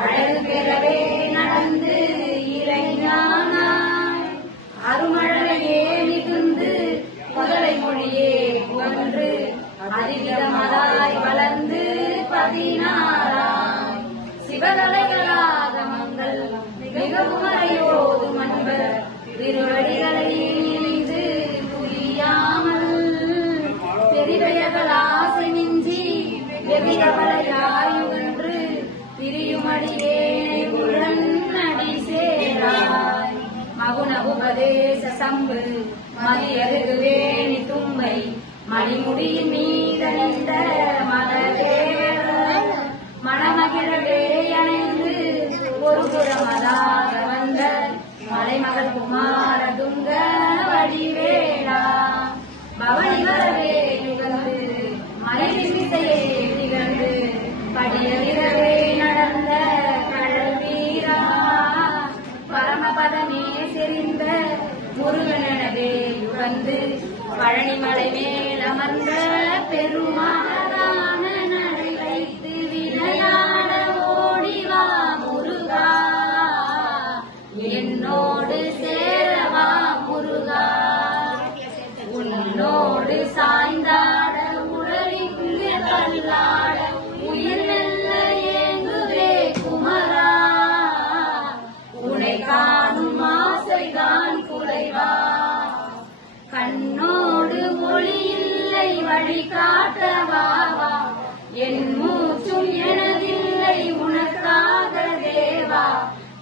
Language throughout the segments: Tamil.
அழகு பெறவே நடந்து இறைஞானாய் அருமழலையே மிகுந்து முதலை மொழியே புகன்று அதிவிதமதாய் வளர்ந்து 16 சிவகலைகளாகமங்கள் மிகவும் அறையோதும் அன்பர் திருவடிகளை நினைந்து புரியாமல் பெரிவையர்கள் ஆசை மிஞ்சி எதிரவளையாயுகன்று திரியுமடியேனை உடன் அடி சேராய் மகுன உபதேச சம்பு மதியருகு வேணி தும்பை மணிமுடியின் மீதணிந்த மலவேற மணமகிழவே அணைந்து ஒரு புறமதாக வந்த மலைமகள் குமார துங்க வடிவேடா பவனி வரவே யுகந்து மலைவிசையே திகழ்ந்து படியவிரவே நடந்த கடல் வீரா பரமபதமே செறிந்த முருகனவே யுகந்து பழனிமலை மேல் அமர்ந்த பெருமாளான நடை வைத்து விளையாட ஓடிவா முருகா என்னோடு சேரவா முருகா உன்னோடு சாய்ந்தாட உடலிங்கு தள்ளாட உயிர் வெல்ல ஏங்குதே குமரா உனை காணும் ஆசைதான் குறைவா கண்ணோடு மொழி இல்லை வழி காட்டவாவா என் மூச்சும் எனதில்லை உனக்காக தேவா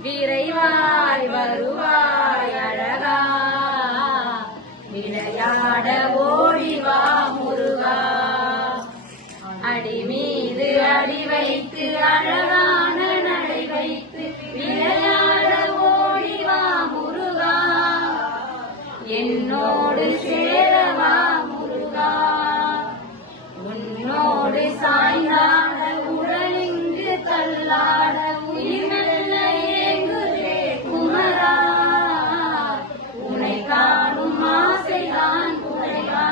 விரைவாய் வருவாய் அழகா விளையாட ஓடிவா முருகா அடி மீது அடி வைத்து அழகான நடை வைத்து விளையாட ஓடிவா முருகா என்னோடு சேரவா முருகா உன்னோடு சாய்ந்தாட உடலிங்கு தள்ளாட உயிர் மெல்ல ஏங்குதே குமரா உனை காணும் ஆசைதான் குறைவா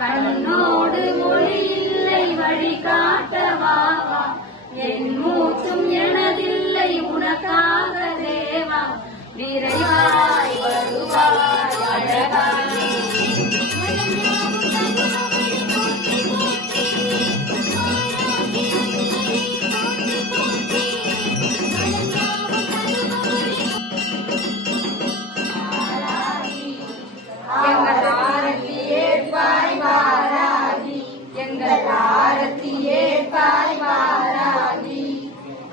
கண்ணோடு மொழி இல்லை வழி காட்டவா என் மூச்சும் எனதில்லை உனக்காக தேவா விரைவாய் வருவாய் அழகா எங்கள் ஆரத்தி ஏற்பாய் வாராகி எங்கள் ஆரத்தி ஏற்பாய் வாராகி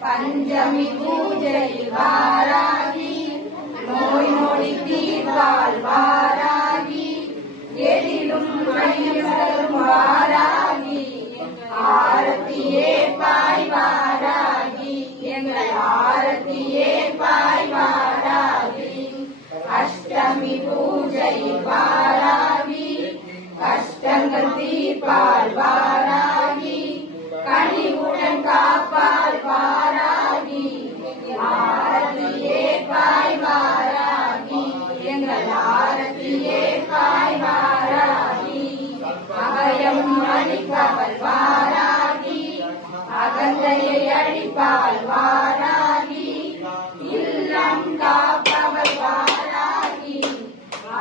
பஞ்சமி பூஜையில் வாராகி நோய் நொடி தீர்வாள் வாராகி எதிலும் ஐயரும் வாராகி ஆரத்தி ஏற்பாய் வாராகி எங்கள் ஆரத்தி ஏற்பாய் வாராகி அஷ்டமி பூஜை வாராகி கஷ்டங்கள் தீர்ப்பாள் வாராகி கனிவுடன் காப்பாள் வாராகி ஆரத்தி ஏற்பாய் வாராகி எங்கள் ஆரத்தி ஏற்பாய் வாராகி அபயம் அளிப்பவள் வாராகி அகந்தையை அழிப்பாள் வாராகி இல்லம் காப்பவள் வாராகி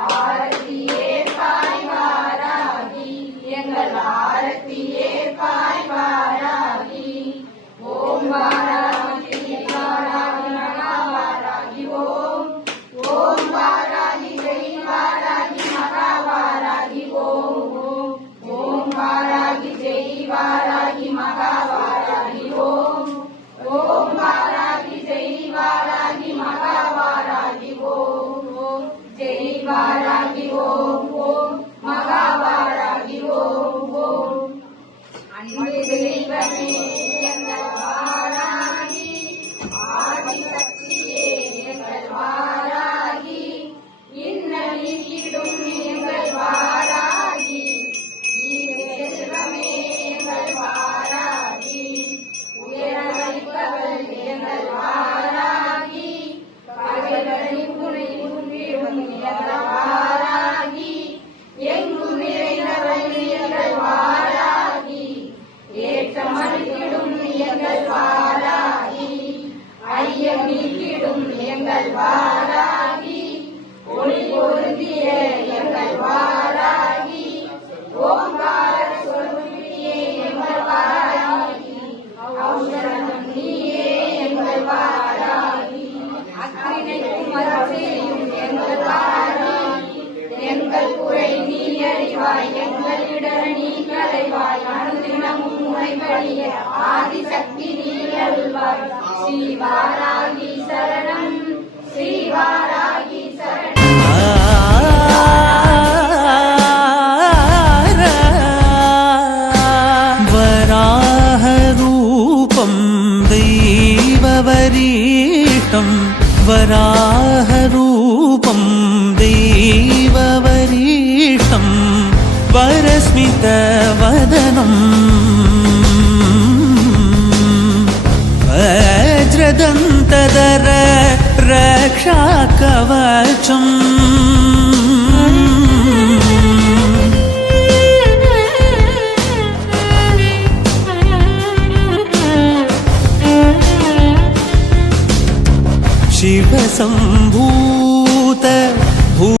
ஆரத்தி ஏற்பாய் வாராகி எங்கள் நிறைவாய் எங்களிடம் நீ கலைவாய் அனுதினமும் உரைபடிய ஆதிசக்தி நீ அருள்வாய் ஸ்ரீ வாராகி சரணம் ஸ்ரீ வாராகி சரணம் वराहरूपं दैववरीष्टं वराहरूपं दैववरीष्टं वरस्मितवदनं वज्रदन्तधर रक्षाकवचम् शिवसम्भूत